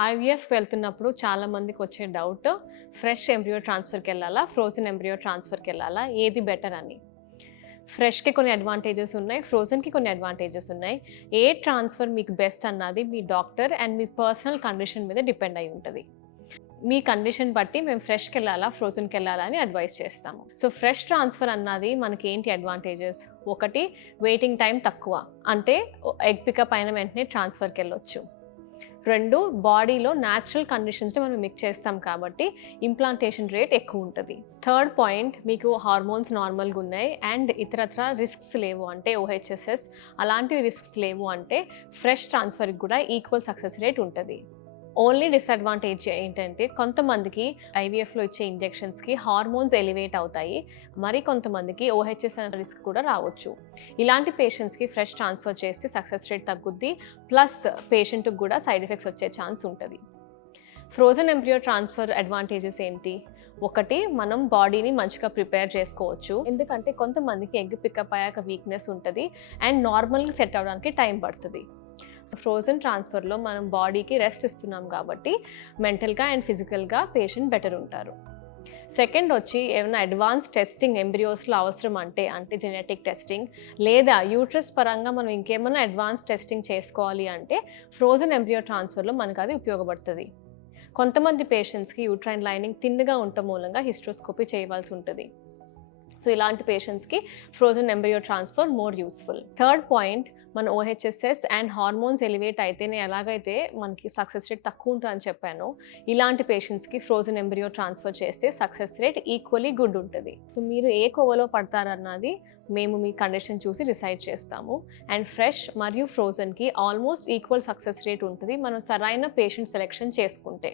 ఐవీఎఫ్కి వెళ్తున్నప్పుడు చాలా మందికి వచ్చే డౌట్ ఫ్రెష్ ఎంబ్రియో ట్రాన్స్ఫర్కి వెళ్ళాలా ఫ్రోజన్ ఎంబ్రియో ట్రాన్స్ఫర్కి వెళ్ళాలా ఏది బెటర్ అని. ఫ్రెష్కి కొన్ని అడ్వాంటేజెస్ ఉన్నాయి ఫ్రోజన్కి కొన్ని అడ్వాంటేజెస్ ఉన్నాయి. ఏ ట్రాన్స్ఫర్ మీకు బెస్ట్ అన్నది మీ డాక్టర్ అండ్ మీ పర్సనల్ కండిషన్ మీద డిపెండ్ అయి ఉంటుంది. మీ కండిషన్ బట్టి మేము ఫ్రెష్కి వెళ్ళాలా ఫ్రోజన్కి వెళ్ళాలా అని అడ్వైస్ చేస్తాము. సో ఫ్రెష్ ట్రాన్స్ఫర్ అన్నది మనకి ఏంటి అడ్వాంటేజెస్? ఒకటి వెయిటింగ్ టైం తక్కువ. అంటే ఎగ్ పికప్ అయిన వెంటనే ట్రాన్స్ఫర్కి వెళ్ళొచ్చు రెండు బాడీలో న్యాచురల్ కండిషన్స్ని మనం మిక్స్ చేస్తాం కాబట్టి ఇంప్లాంటేషన్ రేట్ ఎక్కువ ఉంటుంది. థర్డ్ పాయింట్ మీకు హార్మోన్స్ నార్మల్గా ఉన్నాయి అండ్ ఇతరత్ర రిస్క్స్ లేవు అంటే ఓహెచ్ఎస్ఎస్ అలాంటివి రిస్క్స్ లేవు అంటే ఫ్రెష్ ట్రాన్స్ఫర్కి కూడా ఈక్వల్ సక్సెస్ రేట్ ఉంటుంది. ఓన్లీ డిసడ్వాంటేజ్ ఏంటంటే కొంతమందికి ఐవీఎఫ్లో ఇచ్చే ఇంజెక్షన్స్కి హార్మోన్స్ ఎలివేట్ అవుతాయి. మరి కొంతమందికి ఓహెచ్ఎస్ అనే రిస్క్ కూడా రావచ్చు. ఇలాంటి పేషెంట్స్కి ఫ్రెష్ ట్రాన్స్ఫర్ చేస్తే సక్సెస్ రేట్ తగ్గుద్ది. ప్లస్ పేషెంట్కి కూడా సైడ్ ఎఫెక్ట్స్ వచ్చే ఛాన్స్ ఉంటుంది. ఫ్రోజన్ ఎంబ్రియో ట్రాన్స్ఫర్ అడ్వాంటేజెస్ ఏంటి? ఒకటి మనం బాడీని మంచిగా ప్రిపేర్ చేసుకోవచ్చు. ఎందుకంటే కొంతమందికి ఎగ్ పికప్ అయ్యాక వీక్నెస్ ఉంటుంది. అండ్ నార్మల్గా సెట్ అవ్వడానికి టైం పడుతుంది. సో ఫ్రోజన్ ట్రాన్స్ఫర్లో మనం బాడీకి రెస్ట్ ఇస్తున్నాం కాబట్టి మెంటల్గా అండ్ ఫిజికల్గా పేషెంట్ బెటర్ ఉంటారు. సెకండ్ వచ్చి ఏమైనా అడ్వాన్స్ టెస్టింగ్ ఎంబ్రియోస్లో అవసరం అంటే అంటే జెనెటిక్ టెస్టింగ్ లేదా యూట్రస్ పరంగా మనం ఇంకేమైనా అడ్వాన్స్ టెస్టింగ్ చేసుకోవాలి అంటే ఫ్రోజన్ ఎంబ్రియో ట్రాన్స్ఫర్లో మనకు అది ఉపయోగపడుతుంది. కొంతమంది పేషెంట్స్కి యూట్రైన్ లైనింగ్ తిన్నగా ఉండటం మూలంగా హిస్ట్రోస్కోపీ చేయవలసి ఉంటుంది. సో ఇలాంటి పేషెంట్స్కి frozen embryo transfer more useful third point మన ఓహెచ్ఎస్ఎస్ అండ్ హార్మోన్స్ ఎలివేట్ అయితేనే ఎలాగైతే మనకి సక్సెస్ రేట్ తక్కువ ఉంటుందని చెప్పానో ఇలాంటి పేషెంట్స్కి ఫ్రోజన్ ఎంబ్రియో ట్రాన్స్ఫర్ చేస్తే సక్సెస్ రేట్ ఈక్వలీ గుడ్ ఉంటుంది. సో మీరు ఏ కోవలో పడతారన్నది మేము మీ కండిషన్ చూసి డిసైడ్ చేస్తాము. అండ్ ఫ్రెష్ మరియు ఫ్రోజన్కి ఆల్మోస్ట్ ఈక్వల్ సక్సెస్ రేట్ ఉంటుంది. మనం సరైన పేషెంట్ సెలెక్షన్ చేసుకుంటే.